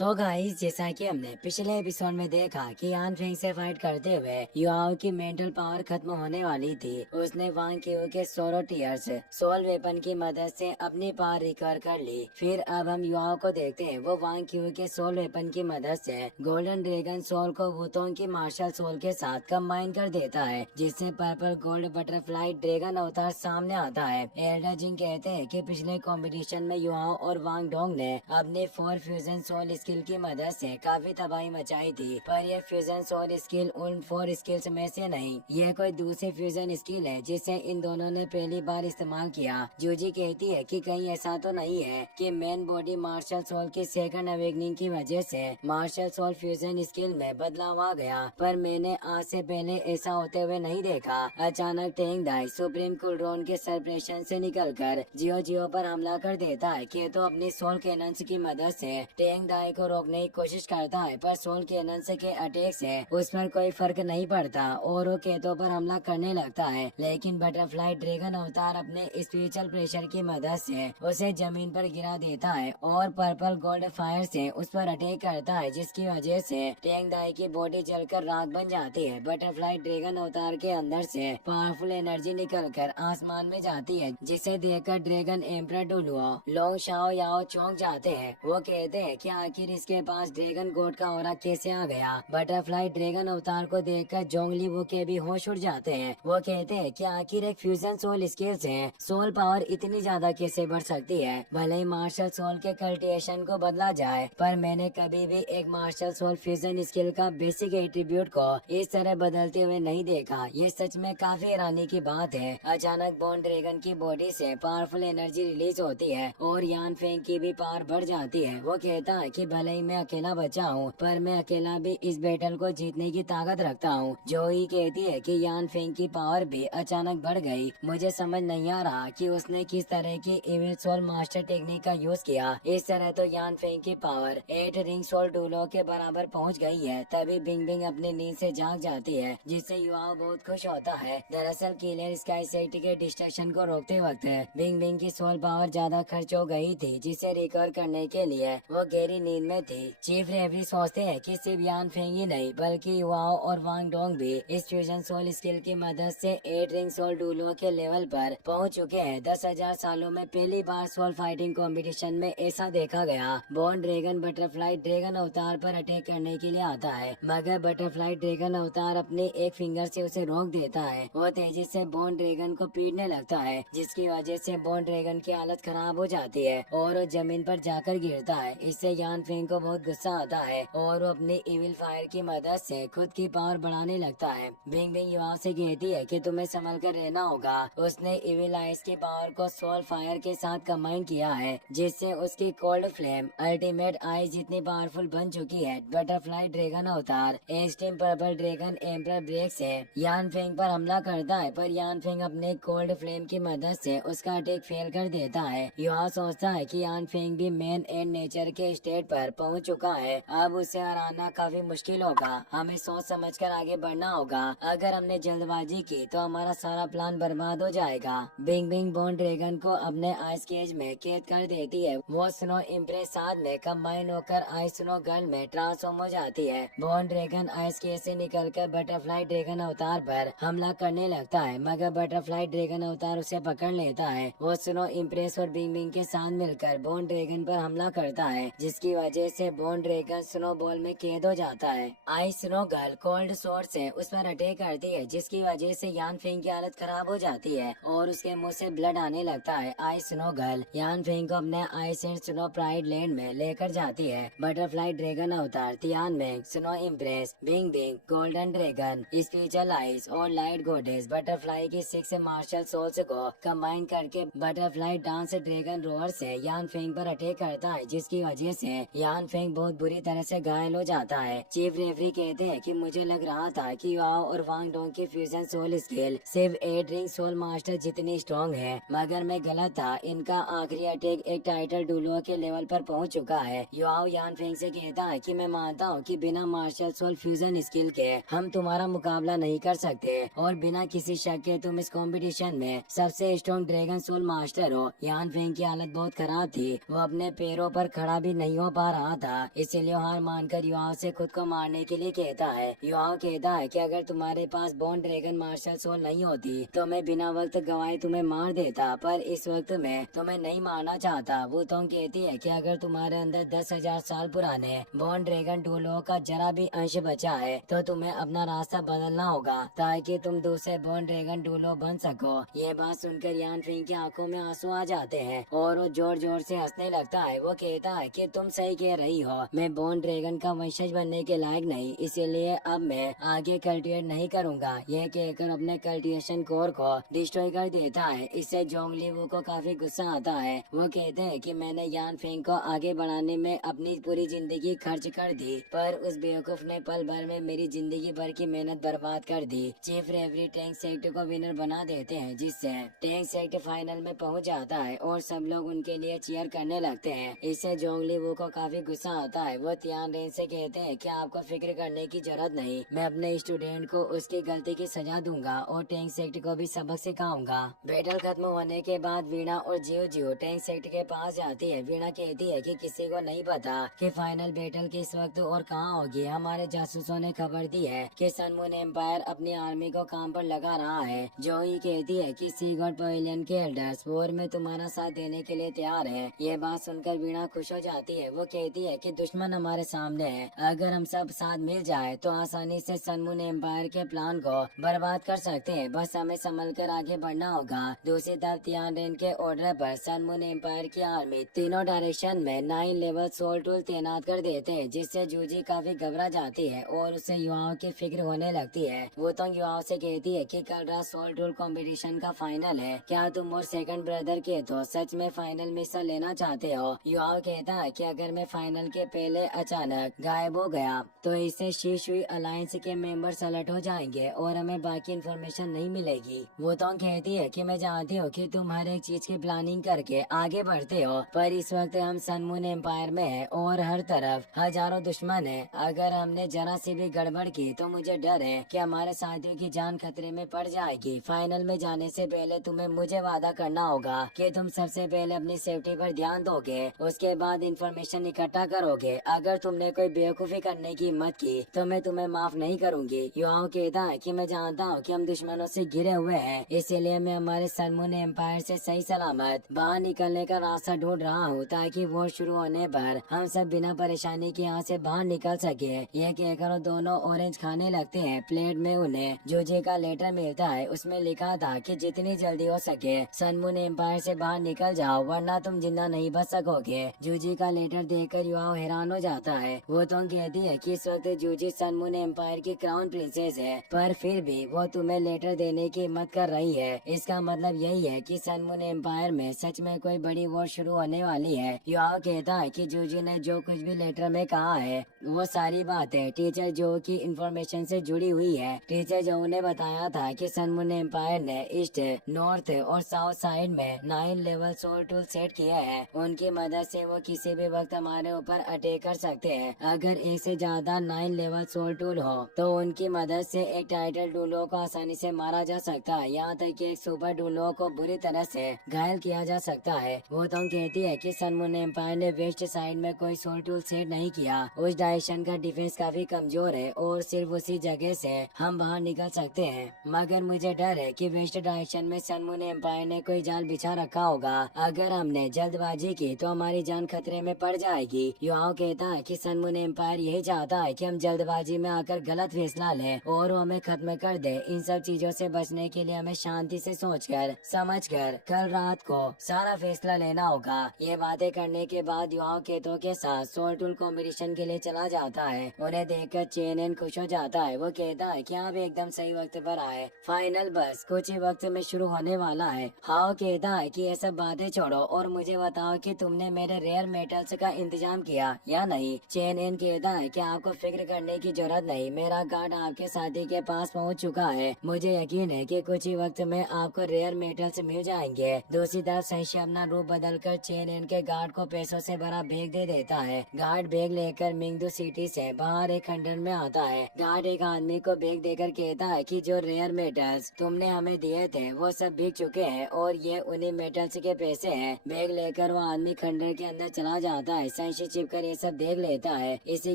So guys, जैसा कि हमने पिछले एपिसोड में देखा कि यान फेंग से फाइट करते हुए युआओ की मेंटल पावर खत्म होने वाली थी। उसने वांग क्यू के सोलो टीयर्स सोल वेपन की मदद से अपनी पावर रिकवर कर ली। फिर अब हम युआओ को देखते हैं, वो वांग क्यू के सोल वेपन की मदद से गोल्डन ड्रैगन सोल को वुतोंग की मार्शल सोल के साथ कंबाइन कर देता है, जिससे पर्पल गोल्ड बटरफ्लाई ड्रैगन अवतार सामने आता है। एल्डर जिंग कहते हैं कि पिछले कंपटीशन में युआओ और वांग डोंग ने अपने 4 फ्यूजन सोल स्किल की मदद से काफी तबाही मचाई थी, पर यह फ्यूजन सोल स्किल उन 4 स्किल्स में से नहीं, यह कोई दूसरी फ्यूजन स्किल है जिसे इन दोनों ने पहली बार इस्तेमाल किया। जूजी कहती है कि कहीं ऐसा तो नहीं है कि मेन बॉडी मार्शल सोल की सेकंड अवेकनिंग की वजह से मार्शल सोल फ्यूजन स्किल में बदलाव आ गया, पर मैंने आज से पहले ऐसा होते हुए नहीं देखा। अचानक टेंग दाई सुप्रीम कुलड्रोन के सरप्रेशन से निकलकर जियो जियो पर हमला कर देता है। केतो अपनी सोल कैनन्स की मदद से टेंग दाई को रोकने की कोशिश करता है, पर सोल कैनन्स के अटैक से उस पर कोई फर्क नहीं पड़ता और वो केतो पर हमला करने लगता है। लेकिन बटरफ्लाई ड्रैगन अवतार अपने स्पिरिचुअल प्रेशर की मदद से उसे जमीन पर गिरा देता है और पर्पल गोल्ड फायर से उस पर अटैक करता है, जिसकी वजह से टेंग दाई की बॉडी जलकर राख बन जाती है। बटरफ्लाई ड्रैगन अवतार के अंदर से पावरफुल एनर्जी निकलकर आसमान में जाती है, जिसे देखकर ड्रैगन एम्परर डुलुओ लोंग शाओ याओ चौंक जाते हैं। वो कहते हैं कि आखिर इसके पास ड्रैगन गॉड का ऑरा कैसे आ गया। बटरफ्लाई ड्रैगन अवतार को देखकर जोंगली वो के भी होश उड़ जाते हैं। वो कहते हैं कि आखिर एक फ्यूजन सोल स्किल से सोल पावर इतनी ज्यादा कैसे बढ़ सकती है। भले ही मार्शल सोल के कल्टिवेशन को बदला जाए, पर मैंने कभी भी एक मार्शल सोल फ्यूजन स्किल का बेसिक एट्रीब्यूट को इस तरह बदलते हुए नहीं देखा। ये सच में काफी हैरानी की बात है। अचानक बॉन ड्रैगन की बॉडी से पावरफुल एनर्जी रिलीज होती है और यान फेंग की भी पावर बढ़ जाती है। वो कहता है कि भले ही मैं अकेला बचा हूँ, पर मैं अकेला भी इस बैटल को जीतने की ताकत रखता हूँ। जोई कहती है कि यान फेंग की पावर भी अचानक बढ़ गई। मुझे समझ नहीं आ रहा कि उसने किस तरह की इविल सोल मास्टर टेक्निक का यूज किया। इस तरह तो यान फेंग की पावर 8 रिंग सोल डूलो के बराबर पहुँच गई है। तभी बिंग बिंग अपनी नींद से जाग जाती है, जिससे युवा बहुत खुश होता है। दरअसल किलर स्काई सिटी के डिस्ट्रक्शन को रोकते वक्त बिंग बिंग की सोल पावर ज्यादा खर्च हो गई थी, जिसे रिकवर करने के लिए वो गहरी नींद में थी। चीफ रेफरी सोचते हैं कि सिर्फ यान फेंग ही नहीं, बल्कि युवाओं और वांग डोंग भी इस फ्यूजन सोल स्किल की मदद से 8 रिंग सोल डूलो के लेवल पर पहुंच चुके हैं। 10,000 सालों में पहली बार सोल फाइटिंग कंपटीशन में ऐसा देखा गया। बॉर्न ड्रैगन बटरफ्लाई ड्रैगन अवतार पर अटैक करने के लिए आता है, मगर बटरफ्लाई ड्रैगन अवतार अपने एक फिंगर से उसे रोक देता है। वो तेजी से बॉर्न ड्रैगन को पीटने लगता है, जिसकी वजह से बॉर्न ड्रैगन की हालत खराब हो जाती है और वो जमीन पर जाकर गिरता है। इससे यान फेंग को बहुत गुस्सा आता है और वो अपनी इविल फायर की मदद से खुद की पावर बढ़ाने लगता है। बिंग बिंग युवा से कहती है कि तुम्हें संभल कर रहना होगा। उसने इविल आइस की पावर को सोल फायर के साथ कंबाइन किया है, जिससे उसकी कोल्ड फ्लेम अल्टीमेट आइस जितनी पावरफुल बन चुकी है। बटरफ्लाई ड्रैगन अवतार एक्सट्रीम पर्पल ड्रैगन एम्परर ब्रेक से यान फेंग पर हमला करता है, पर यान फेंग अपने कोल्ड फ्लेम की मदद से उसका अटैक फेल कर देता है। युवा सोचता है कि यान फेंग भी मैन एंड नेचर के स्टेट पर पहुंच चुका है, अब उसे हराना काफी मुश्किल होगा। हमें सोच समझकर आगे बढ़ना होगा। अगर हमने जल्दबाजी की तो हमारा सारा प्लान बर्बाद हो जाएगा। बिंग बिंग बॉन ड्रैगन को अपने आइस केज में कैद कर देती है। वो स्नो इम्प्रेस साथ में कंबाइन होकर आइस स्नो गर्ल में ट्रांसफॉर्म हो जाती है। बॉन ड्रैगन आइस केज से निकलकर बटरफ्लाई ड्रैगन अवतार पर हमला करने लगता है, मगर बटरफ्लाई ड्रैगन अवतार उसे पकड़ लेता है। वो स्नो इम्प्रेस और बिंग बिंग के साथ मिलकर बॉन ड्रैगन पर हमला करता है, जिसकी वजह से बॉन ड्रैगन स्नो बॉल में कैद हो जाता है। Ice snow girl cold sword से उस पर अटैक करती है, जिसकी वजह से यान फेंग की हालत खराब हो जाती है और उसके मुंह से ब्लड आने लगता है। Ice snow girl Yan Feng को अपने ice and snow pride land में लेकर जाती है। बटरफ्लाई ड्रैगन अवतार Tian Meng snow empress Bing Bing golden dragon spiritual ice और लाइट गोडेस बटरफ्लाई की 6 मार्शल सोल्स को कंबाइन करके बटरफ्लाई डांस ड्रैगन रोअर से यान फेंग पर अटैक करता है, जिसकी वजह से यान फेंग बहुत बुरी तरह से घायल हो जाता है। चीफ रेफरी कहते हैं कि मुझे लग रहा था कि वाओ और वांग डोंग की फ्यूजन सोल स्किल सिर्फ 8 रिंग सोल मास्टर जितनी स्ट्रॉन्ग है, मगर मैं गलत था। इनका आखिरी अटैक एक टाइटल डुलुओ के लेवल पर पहुंच चुका है। युआओ यान फेंग से कहता है कि मैं मानता हूं कि बिना मार्शल सोल फ्यूजन स्किल के हम तुम्हारा मुकाबला नहीं कर सकते और बिना किसी शक के तुम इस कंपटीशन में सबसे स्ट्रॉन्ग ड्रैगन सोल मास्टर हो। यान फेंग की हालत बहुत खराब थी, वो अपने पैरों पर खड़ा भी नहीं हो पा रहा था, इसीलिए हार मानकर युवाओं से खुद को मारने के लिए कहता है। युवाओं कहता है कि अगर तुम्हारे पास बोन ड्रैगन मार्शल सोल नहीं होती तो मैं बिना वक्त गवाए तुम्हें मार देता, पर इस वक्त मैं तुम्हें नहीं मारना चाहता। वुतोंग कहती है कि अगर तुम्हारे अंदर 10,000 साल पुराने बोन ड्रैगन टूलों का जरा भी अंश बचा है तो तुम्हें अपना रास्ता बदलना होगा ताकि तुम दूसरे बोन ड्रैगन टूलो बन सको। ये बात सुनकर यान फिंग की आंखों में आंसू आ जाते हैं और वो जोर जोर से हंसने लगता है। वो कहता है कि तुम सही कह रही हो, मैं बोन ड्रैगन का वंशज बनने के लायक नहीं, इसीलिए अब मैं आगे कल्टिवेट नहीं करूँगा। यह कहकर अपने कल्टिवेशन कोर को डिस्ट्रॉय कर देता है। इससे जोंगली वू को काफी गुस्सा आता है। वो कहते हैं कि मैंने यान फेंग को आगे बढ़ाने में अपनी पूरी जिंदगी खर्च कर दी, पर उस बेवकूफ ने पल भर में मेरी जिंदगी भर की मेहनत बर्बाद कर दी। चीफ रेफरी टैंक सेक्ट को विनर बना देते हैं, जिससे टैंक सेक्ट फाइनल में पहुंच जाता है और सब लोग उनके लिए चीयर करने लगते हैं। इससे जोंगली वू को काफी गुस्सा आता है। वो तियान रेन से कहते हैं कि आपको फिक्र करने की जरूरत नहीं, मैं अपने स्टूडेंट को उसकी गलती की सजा दूंगा और टैंक सेक्ट को भी सबक सिखाऊंगा। बैटल खत्म होने के बाद वीणा और जियो जियो टैंक सेक्ट के पास जाती है। वीणा कहती है कि किसी को नहीं पता कि फाइनल बैटल किस वक्त और कहां होगी। हमारे जासूसों ने खबर दी है कि सन मून एम्पायर अपनी आर्मी को काम पर लगा रहा है। जोई कहती है कि सी गॉड पवेलियन के एल्डर्स वॉर में तुम्हारा साथ देने के लिए तैयार है। ये बात सुनकर वीणा खुश हो जाती है। वो कहती है कि दुश्मन हमारे सामने है, अगर हम सब साथ मिल जाए तो आसानी से सन मून एम्पायर के प्लान को बर्बाद कर सकते हैं, बस हमें संभल कर आगे बढ़ना होगा। दूसरी तरफ तियान रेन के ऑर्डर पर सन मून एम्पायर की आर्मी तीनों डायरेक्शन में 9 लेवल सोल टूल तैनात कर देते हैं, जिससे जूजी काफी घबरा जाती है और उसे युवाओं की फिक्र होने लगती है। वो तो युवाओं से कहती है कि कल रात सोल टूल कंपटीशन का फाइनल है, क्या तुम और सेकंड ब्रदर के तो सच में फाइनल में हिस्सा लेना चाहते हो। युवाओं कहता है कि अगर मैं फाइनल के पहले अचानक गायब हो गया तो इससे शीशुई अलायंस के मेंबर्स अलर्ट हो जाएंगे और हमें बाकी इन्फॉर्मेशन नहीं मिलेगी। वो तो कहती है कि मैं जानती हूँ कि तुम हर एक चीज की प्लानिंग करके आगे बढ़ते हो, पर इस वक्त हम सन मून एम्पायर में है और हर तरफ हजारों दुश्मन है। अगर हमने जरा सी भी गड़बड़ की तो मुझे डर है कि हमारे साथियों की जान खतरे में पड़ जाएगी। फाइनल में जाने से पहले तुम्हें मुझे वादा करना होगा कि तुम सबसे पहले अपनी सेफ्टी पर ध्यान दोगे, उसके बाद इंफॉर्मेशन इकट्ठा करोगे। अगर तुमने कोई बेवकूफी करने की हिम्मत की तो मैं तुम्हें माफ नहीं करूंगी। युवाओं कहता है कि मैं जानता हूँ कि हम दुश्मनों से घिरे हुए हैं, इसीलिए मैं हमारे सन मून एम्पायर से सही सलामत बाहर निकलने का रास्ता ढूंढ रहा हूँ, ताकि वो शुरू होने पर हम सब बिना परेशानी के यहाँ से बाहर निकल सके। यह कहकर दोनों ऑरेंज खाने लगते हैं। प्लेट में उन्हें जूजी का लेटर मिलता है, उसमें लिखा था कि जितनी जल्दी हो सके सन मून एम्पायर से बाहर निकल जाओ, वरना तुम जिंदा नहीं बच सकोगे। जूजी का लेटर देखकर युवा हैरान हो जाता है। वो तो कहती है कि इस वक्त जूजी सन मून एम्पायर की क्राउन प्रिंसेस है, पर फिर भी वो तुम्हें लेटर देने की हिम्मत कर रही है। इसका मतलब यही है कि सन मून एम्पायर में सच में कोई बड़ी वॉर शुरू होने वाली है। युवा कहता है कि जूजी ने जो कुछ भी लेटर में कहा है वो सारी बातें टीचर जो की इंफॉर्मेशन से जुड़ी हुई है। टीचर जो ने बताया था कि सन मून एम्पायर ने ईस्ट, नॉर्थ और साउथ साइड में 9 लेवल सोल टूल सेट किया है। उनकी मदद से वो किसी भी वक्त हमारे ऊपर अटैक कर सकते हैं। अगर एक से ज्यादा 9 लेवल सोल टूल हो तो उनकी मदद से एक टाइटल डूलो को आसानी से मारा जा सकता है, यहाँ तक कि एक सुपर डूलो को बुरी तरह से घायल किया जा सकता है। वो तो कहती है कि सन मून एम्पायर ने वेस्ट साइड में कोई सोल टूल सेट नहीं किया, उस डायरेक्शन का डिफेंस काफी कमजोर है और सिर्फ उसी जगह से हम बाहर निकल सकते हैं। मगर मुझे डर है कि वेस्ट डायरेक्शन में सन मून एम्पायर ने कोई जाल बिछा रखा होगा। अगर हमने जल्दबाजी की तो हमारी जान खतरे में पड़ जाएगी। युवाओं कहता है कि सन मून एम्पायर यही चाहता है कि हम जल्दबाजी में आकर गलत फैसला लें और वो हमें खत्म कर दे। इन सब चीजों से बचने के लिए हमें शांति से सोचकर समझकर कल रात को सारा फैसला लेना होगा। ये बातें करने के बाद युवाओं केतों के साथ सोल टूल कॉम्पिटिशन के लिए चला जाता है। उन्हें देखकर चेन खुश हो जाता है। वो कहता है कि आप एकदम सही वक्त पर आए, फाइनल बस कुछ ही वक्त में शुरू होने वाला है। हाओ कहता है कि ये सब बातें छोड़ो और मुझे बताओ कि तुमने मेरे रेयर मेटल्स का इंतजाम किया या नहीं। चेन कहता है कि आपको फिक्र करने की जरूरत नहीं, मेरा गार्ड आपके साथी के पास पहुंच चुका है। मुझे यकीन है कि कुछ ही वक्त में आपको रेयर मेटल्स मिल जाएंगे। दूसरी तरफ संशी अपना रूप बदलकर चेन के गार्ड को पैसों से भरा बैग दे देता है। गार्ड बैग लेकर मिंगदू सिटी से बाहर एक खंडर में आता है। गार्ड एक आदमी को बैग देकर कहता है कि जो रेयर मेटल्स तुमने हमें दिए थे वो सब बिक चुके हैं और ये उन्हीं मेटल्स के पैसे हैं। बैग लेकर वो आदमी खंडर के अंदर चला जाता है। संशी छिप कर ये सब देख लेता है। इसी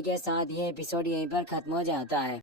के साथ ये एपिसोड यहीं पर खत्म हो जाता है।